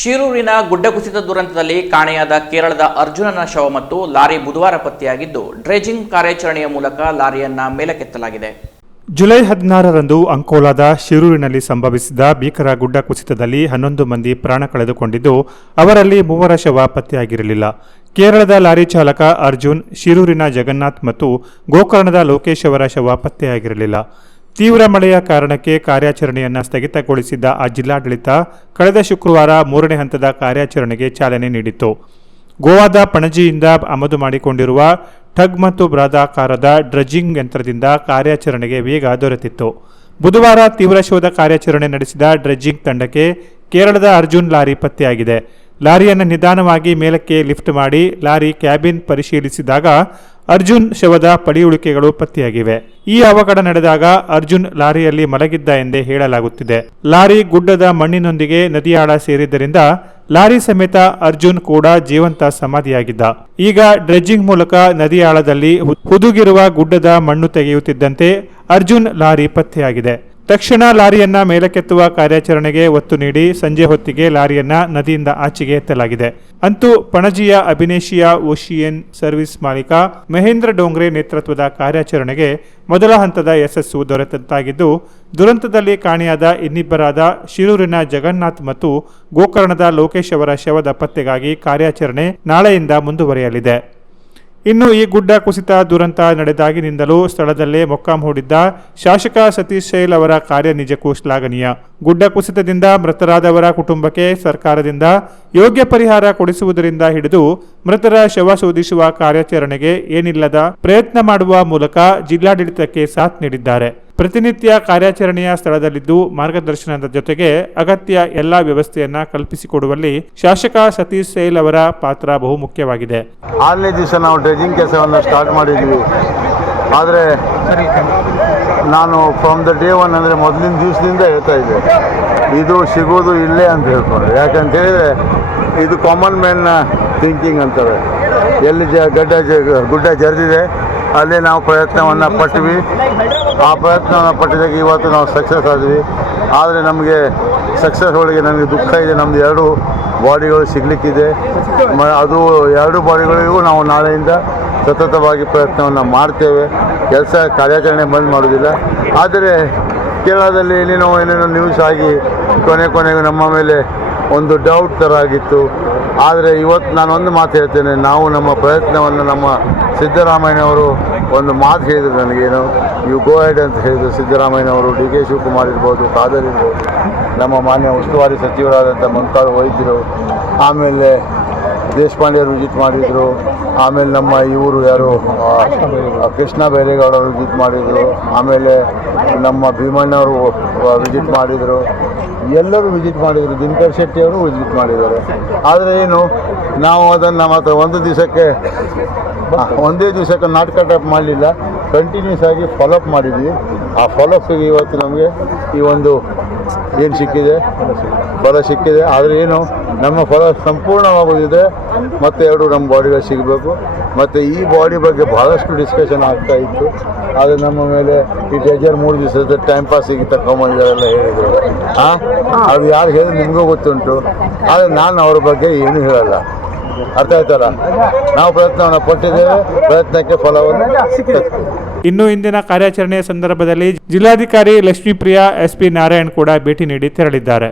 ಶಿರೂರಿನ ಗುಡ್ಡ ಕುಸಿತ ದುರಂತದಲ್ಲಿ ಕಾಣೆಯಾದ ಕೇರಳದ ಅರ್ಜುನನ ಶವ ಮತ್ತು ಲಾರಿ ಬುಧವಾರ ಪತ್ತೆಯಾಗಿದ್ದು, ಡ್ರೆಜಿಂಗ್ ಕಾರ್ಯಾಚರಣೆಯ ಮೂಲಕ ಲಾರಿಯನ್ನ ಮೇಲಕ್ಕೆತ್ತಲಾಗಿದೆ. ಜುಲೈ ಹದಿನಾರರಂದು ಅಂಕೋಲಾದ ಶಿರೂರಿನಲ್ಲಿ ಸಂಭವಿಸಿದ ಭೀಕರ ಗುಡ್ಡ ಕುಸಿತದಲ್ಲಿ ಹನ್ನೊಂದು ಮಂದಿ ಪ್ರಾಣ ಕಳೆದುಕೊಂಡಿದ್ದು, ಅವರಲ್ಲಿ ಮೂವರ ಶವ ಪತ್ತೆಯಾಗಿರಲಿಲ್ಲ. ಕೇರಳದ ಲಾರಿ ಚಾಲಕ ಅರ್ಜುನ್, ಶಿರೂರಿನ ಜಗನ್ನಾಥ್ ಮತ್ತು ಗೋಕರ್ಣದ ಲೋಕೇಶ್ ಅವರ ಶವ ಪತ್ತೆಯಾಗಿರಲಿಲ್ಲ. ತೀವ್ರ ಮಳೆಯ ಕಾರಣಕ್ಕೆ ಕಾರ್ಯಾಚರಣೆಯನ್ನು ಸ್ಥಗಿತಗೊಳಿಸಿದ್ದ ಆ ಜಿಲ್ಲಾಡಳಿತ ಕಳೆದ ಶುಕ್ರವಾರ ಮೂರನೇ ಹಂತದ ಕಾರ್ಯಾಚರಣೆಗೆ ಚಾಲನೆ ನೀಡಿತ್ತು. ಗೋವಾದ ಪಣಜಿಯಿಂದ ಆಮದು ಮಾಡಿಕೊಂಡಿರುವ ಟಗ್ ಮತ್ತು ಬೃಹದಾಕಾರದ ಡ್ರಜ್ಜಿಂಗ್ ಯಂತ್ರದಿಂದ ಕಾರ್ಯಾಚರಣೆಗೆ ವೇಗ ದೊರೆತಿತ್ತು. ಬುಧವಾರ ತೀವ್ರ ಶೋಧ ಕಾರ್ಯಾಚರಣೆ ನಡೆಸಿದ ಡ್ರೆಜ್ಜಿಂಗ್ ತಂಡಕ್ಕೆ ಕೇರಳದ ಅರ್ಜುನ್ ಲಾರಿ ಪತ್ತೆಯಾಗಿದೆ. ಲಾರಿಯನ್ನು ನಿಧಾನವಾಗಿ ಮೇಲಕ್ಕೆ ಲಿಫ್ಟ್ ಮಾಡಿ ಲಾರಿ ಕ್ಯಾಬಿನ್ ಪರಿಶೀಲಿಸಿದಾಗ ಅರ್ಜುನ್ ಶವದ ಪಡಿಯುಳಿಕೆಗಳು ಪತ್ತೆಯಾಗಿವೆ. ಈ ಅವಘಡ ನಡೆದಾಗ ಅರ್ಜುನ್ ಲಾರಿಯಲ್ಲಿ ಮಲಗಿದ್ದ ಎಂದೇ ಹೇಳಲಾಗುತ್ತಿದೆ. ಲಾರಿ ಗುಡ್ಡದ ಮಣ್ಣಿನೊಂದಿಗೆ ನದಿಯಾಳ ಸೇರಿದ್ದರಿಂದ ಲಾರಿ ಸಮೇತ ಅರ್ಜುನ್ ಕೂಡ ಜೀವಂತ ಸಮಾಧಿಯಾಗಿದ್ದ. ಈಗ ಡ್ರೆಜ್ಜಿಂಗ್ ಮೂಲಕ ನದಿಯಾಳದಲ್ಲಿ ಹುದುಗಿರುವ ಗುಡ್ಡದ ಮಣ್ಣು ತೆಗೆಯುತ್ತಿದ್ದಂತೆ ಅರ್ಜುನ್ ಲಾರಿ ಪತ್ತೆಯಾಗಿದೆ. ತಕ್ಷಣ ಲಾರಿಯನ್ನ ಮೇಲಕ್ಕೆತ್ತುವ ಕಾರ್ಯಾಚರಣೆಗೆ ಒತ್ತು ನೀಡಿ ಸಂಜೆ ಹೊತ್ತಿಗೆ ಲಾರಿಯನ್ನ ನದಿಯಿಂದ ಆಚೆಗೆ ಎತ್ತಲಾಗಿದೆ. ಅಂತೂ ಪಣಜಿಯ ಅಭಿನೇಶಿಯಾ ಓಶಿಯನ್ ಸರ್ವಿಸ್ ಮಾಲೀಕ ಮಹೇಂದ್ರ ಡೋಂಗ್ರೆ ನೇತೃತ್ವದ ಕಾರ್ಯಾಚರಣೆಗೆ ಮೊದಲ ಹಂತದ ಯಶಸ್ಸು ದೊರೆತಂತಾಗಿದ್ದು, ದುರಂತದಲ್ಲಿ ಕಾಣೆಯಾದ ಇನ್ನಿಬ್ಬರಾದ ಶಿರೂರಿನ ಜಗನ್ನಾಥ್ ಮತ್ತು ಗೋಕರ್ಣದ ಲೋಕೇಶ್ ಅವರ ಶವದ ಪತ್ತೆಗಾಗಿ ಕಾರ್ಯಾಚರಣೆ ನಾಳೆಯಿಂದ ಮುಂದುವರಿಯಲಿದೆ. ಇನ್ನು ಈ ಗುಡ್ಡ ಕುಸಿತ ದುರಂತ ನಡೆದಾಗಿನಿಂದಲೂ ಸ್ಥಳದಲ್ಲೇ ಮೊಕ್ಕಾಂ ಹೂಡಿದ್ದ ಶಾಸಕ ಸತೀಶ್ ಶೈಲ್ ಅವರ ಕಾರ್ಯ ನಿಜಕ್ಕೂ ಶ್ಲಾಘನೀಯ. ಗುಡ್ಡ ಕುಸಿತದಿಂದ ಮೃತರಾದವರ ಕುಟುಂಬಕ್ಕೆ ಸರ್ಕಾರದಿಂದ ಯೋಗ್ಯ ಪರಿಹಾರ ಕೊಡಿಸುವುದರಿಂದ ಹಿಡಿದು ಮೃತರ ಶವ ಶೋಧಿಸುವ ಕಾರ್ಯಾಚರಣೆಗೆ ಏನಿಲ್ಲದ ಪ್ರಯತ್ನ ಮಾಡುವ ಮೂಲಕ ಜಿಲ್ಲಾಡಳಿತಕ್ಕೆ ಸಾಥ್ ನೀಡಿದ್ದಾರೆ. ಪ್ರತಿನಿತ್ಯ ಕಾರ್ಯಾಚರಣೆಯ ಸ್ಥಳದಲ್ಲಿದ್ದು ಮಾರ್ಗದರ್ಶನದ ಜೊತೆಗೆ ಅಗತ್ಯ ಎಲ್ಲ ವ್ಯವಸ್ಥೆಯನ್ನ ಕಲ್ಪಿಸಿಕೊಡುವಲ್ಲಿ ಶಾಸಕ ಸತೀಶ್ ಸೇಲ್ ಅವರ ಪಾತ್ರ ಬಹುಮುಖ್ಯವಾಗಿದೆ ಆರನೇ ದಿವಸ ನಾವು ಡ್ರೆಜಿಂಗ್ ಕೆಲಸವನ್ನು ಸ್ಟಾರ್ಟ್ ಮಾಡಿದ್ವಿ. ಆದರೆ ನಾನು ಫ್ರಮ್ ದ ಡೇ ಒನ್ ಅಂದರೆ ಮೊದಲಿನ ದಿವಸದಿಂದ ಹೇಳ್ತಾ ಇದ್ದೆ. ಇದು ಸಿಗೋದು ಇಲ್ಲೇ ಅಂತ ಹೇಳ್ಕೊಂಡು. ಯಾಕಂತ ಹೇಳಿದ್ರೆ ಇದು ಕಾಮನ್ ಮ್ಯಾನ್ನ ಥಿಂಕಿಂಗ್ ಅಂತಾರೆ ಎಲ್ಲಿ ಜ ಗಡ್ಡ ಗುಡ್ಡ ಜರಿದಿದೆ ಅಲ್ಲೇ ನಾವು ಪ್ರಯತ್ನವನ್ನು ಪಟ್ವಿ ಆ ಪ್ರಯತ್ನವನ್ನು ಪಟ್ಟಿದಾಗ ಇವತ್ತು ನಾವು ಸಕ್ಸಸ್ ಆದ್ವಿ. ಆದರೆ ನಮಗೆ ಸಕ್ಸಸ್ ಒಳಗೆ ನನಗೆ ದುಃಖ ಇದೆ. ನಮ್ಮದು ಎರಡು ಬಾಡಿಗಳು ಸಿಗಲಿಕ್ಕಿದೆ. ಮ, ಅದು ಎರಡು ಬಾಡಿಗಳಿಗೂ ನಾವು ನಾಳೆಯಿಂದ ಸತತವಾಗಿ ಪ್ರಯತ್ನವನ್ನು ಮಾಡ್ತೇವೆ. ಕೆಲಸ ಕಾರ್ಯಾಚರಣೆ ಬಂದ್ ಮಾಡೋದಿಲ್ಲ. ಆದರೆ ಕೇರಳದಲ್ಲಿ ಏನೇನೋ ಏನೇನೋ ನ್ಯೂಸ್ ಆಗಿ ಕೊನೆ ಕೊನೆಗೂ ನಮ್ಮ ಮೇಲೆ ಒಂದು ಡೌಟ್ ಥರ ಆಗಿತ್ತು ಆದರೆ ಇವತ್ತು ನಾನು ಒಂದು ಮಾತು ಹೇಳ್ತೇನೆ, ನಾವು ನಮ್ಮ ಪ್ರಯತ್ನವನ್ನು ನಮ್ಮ ಸಿದ್ದರಾಮಯ್ಯನವರು ಒಂದು ಮಾತು ಹೇಳಿದರು ನನಗೇನು. ಯು ಗೋ ಹೆಡ್ ಅಂತ ಹೇಳಿದರು ಸಿದ್ದರಾಮಯ್ಯನವರು, ಡಿ ಕೆ ಶಿವಕುಮಾರ್ ಇರ್ಬೋದು ಖಾದರ್ ಇರ್ಬೋದು, ನಮ್ಮ ಮಾನ್ಯ ಉಸ್ತುವಾರಿ ಸಚಿವರಾದಂಥ ಮಂಕಾಳು ವೈದ್ಯರು, ಆಮೇಲೆ ದೇಶಪಾಂಡೆಯವರು ವಿಜಿತ್ ಮಾಡಿದರು. ಆಮೇಲೆ ನಮ್ಮ ಇವರು ಯಾರು? ಕೃಷ್ಣ ಬೈರೇಗೌಡರು ವಿಸಿಟ್ ಮಾಡಿದರು. ಆಮೇಲೆ ನಮ್ಮ ಭೀಮಣ್ಣವರು ವಿಸಿಟ್ ಮಾಡಿದರು. ಎಲ್ಲರೂ ವಿಸಿಟ್ ಮಾಡಿದರು. ದಿನಕರ್ ಶೆಟ್ಟಿಯವರು ವಿಸಿಟ್ ಮಾಡಿದ್ದಾರೆ. ಆದರೆ ಏನು, ನಾವು ಅದನ್ನು ಮಾತ್ರ ಒಂದು ದಿವಸಕ್ಕೆ ಒಂದೇ ದಿವಸಕ್ಕೆ ನಾಟಕ ಟೈಪ್ ಮಾಡಲಿಲ್ಲ. ಕಂಟಿನ್ಯೂಸ್ ಆಗಿ ಫಾಲೋಅಪ್ ಮಾಡಿದ್ವಿ. ಆ ಫಾಲೋಅಪ್ಗೆ ಇವತ್ತು ನಮಗೆ ಈ ಒಂದು ಏನು ಸಿಕ್ಕಿದೆ? ಫಲ ಸಿಕ್ಕಿದೆ. ಆದರೆ ಏನು ನಮ್ಮ ಫಲ ಸಂಪೂರ್ಣವಾಗೋದಿದೆ, ಮತ್ತೆ ಎರಡು ನಮ್ಮ ಬಾಡಿಗಳು ಸಿಗಬೇಕು. ಮತ್ತು ಈ ಬಾಡಿ ಬಗ್ಗೆ ಬಹಳಷ್ಟು ಡಿಸ್ಕಷನ್ ಆಗ್ತಾ ಇತ್ತು. ಆದರೆ ನಮ್ಮ ಮೇಲೆ ಈ ಟೇಜರ್ ಮೂರು ದಿವಸದ ಟೈಮ್ ಪಾಸಿಗೆ ತಗೊಂಬಂದಿದ್ದಾರೆಲ್ಲ ಹೇಳಿದರು. ಹಾಂ ಅದು ಯಾರು ಹೇಳಿದ್ರೆ ನಿಮಗೂ ಗೊತ್ತುಂಟು. ಆದರೆ ನಾನು ಅವ್ರ ಬಗ್ಗೆ ಏನೂ ಹೇಳಲ್ಲ. ಅರ್ಥ ಆಯ್ತಲ್ಲ? ನಾವು ಪ್ರಯತ್ನವನ್ನು ಪಟ್ಟಿದ್ದೇವೆ, ಪ್ರಯತ್ನಕ್ಕೆ ಫಲವನ್ನು ಇನ್ನು ಇಂದಿನ ಕಾರ್ಯಾಚರಣೆಯ ಸಂದರ್ಭದಲ್ಲಿ ಜಿಲ್ಲಾಧಿಕಾರಿ ಲಕ್ಷ್ಮೀಪ್ರಿಯಾ ಎಸ್ಪಿ ನಾರಾಯಣ್ ಕೂಡ ಭೇಟಿ ನೀಡಿ ತೆರಳಿದ್ದಾರೆ.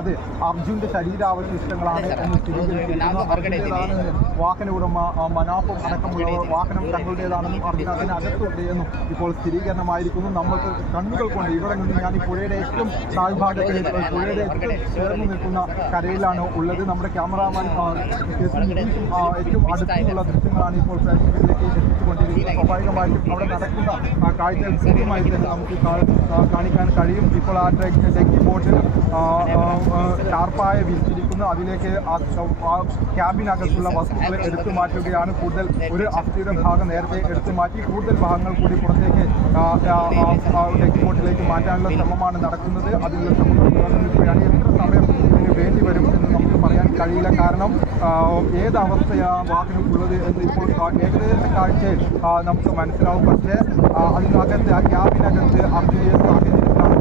അത് അർജുന്റെ ശരീരാവശിഷ്ടങ്ങളാണ് എന്ന് സ്ഥിരീകരിച്ചിരിക്കുന്നു. വാഹന ഉടമ മനാഫും അടക്കമുള്ളവർ വാഹനം തങ്ങളുടേതാണെന്നും അർജുൻ അതിനകത്തുണ്ട് എന്നും ഇപ്പോൾ സ്ഥിരീകരണമായിരിക്കുന്നു. നമ്മൾക്ക് കണ്ണുകൾ കൊണ്ട് ഇവിടെ നിന്ന് ഞാൻ ഈ പുഴയുടെ ഏറ്റവും താഴ്ഭാഗത്തിൽ പുഴയുടെ ചേർന്ന് നിൽക്കുന്ന കരയിലാണ് ഉള്ളത്. നമ്മുടെ ക്യാമറാമാൻ ഏറ്റവും അടുത്തുള്ള ദൃശ്യങ്ങളാണ് ഇപ്പോൾ പ്രേക്ഷകരിലേക്ക് എത്തിച്ചുകൊണ്ടിരിക്കുന്നത് സ്വാഭാവികമായിട്ടും അവിടെ നടക്കുന്ന കാഴ്ചകൾ കൃത്യമായി തന്നെ നമുക്ക് കാണിക്കാൻ കഴിയും. ഇപ്പോൾ ആ ഡെക്ക് ഡെക്കി ബോട്ടിൽ ആ, ആ, വിരിച്ചിരിക്കുന്നു അതിലേക്ക് ആ ക്യാബിനകത്തുള്ള വസ്തുക്കളെ എടുത്തു മാറ്റുകയാണ് കൂടുതൽ ഒരു അസ്ഥിയുടെ ഭാഗം നേരത്തെ എടുത്തു മാറ്റി കൂടുതൽ ഭാഗങ്ങൾ കൂടി പുറത്തേക്ക് ബോട്ടിലേക്ക് മാറ്റാനുള്ള ശ്രമമാണ് നടക്കുന്നത്. അതിൽ ശ്രമങ്ങൾ നിൽക്കുകയാണ് എത്ര സമയം ഇതിന് വേണ്ടി വരും എന്ന് നമുക്ക് പറയാൻ കഴിയില്ല. കാരണം ഏതവസ്ഥയാണ് ഏത് അവസ്ഥയാണ് വാഹനം ഉള്ളത് എന്ന് ഇപ്പോൾ ഏകദേശ കാഴ്ചയിൽ നമുക്ക് മനസ്സിലാവും. പക്ഷേ അതിനകത്ത് ആ ക്യാബിനകത്ത് അഭിനയ സാഹചര്യത്തിലാണ്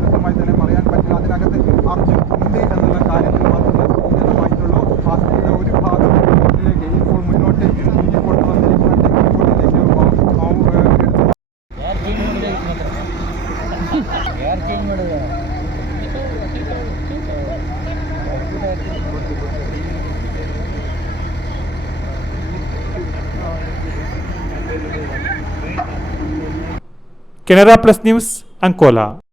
കൃത്യമായി തന്നെ പറയാൻ പറ്റില്ല. അതിനകത്ത് അർജുൻ ഉണ്ട് എന്നുള്ള കാര്യത്തിൽ മാത്രമേ സൂചിതമായിട്ടുള്ളൂ ആ സ്ത്രീയുടെ ഒരു ഭാഗം ബോട്ടിലേക്ക് ഇപ്പോൾ മുന്നോട്ട് നീങ്ങിക്കൊണ്ട് വന്നിരിക്കുന്ന തെക്കൻ ബോട്ടിലേക്ക് ആ,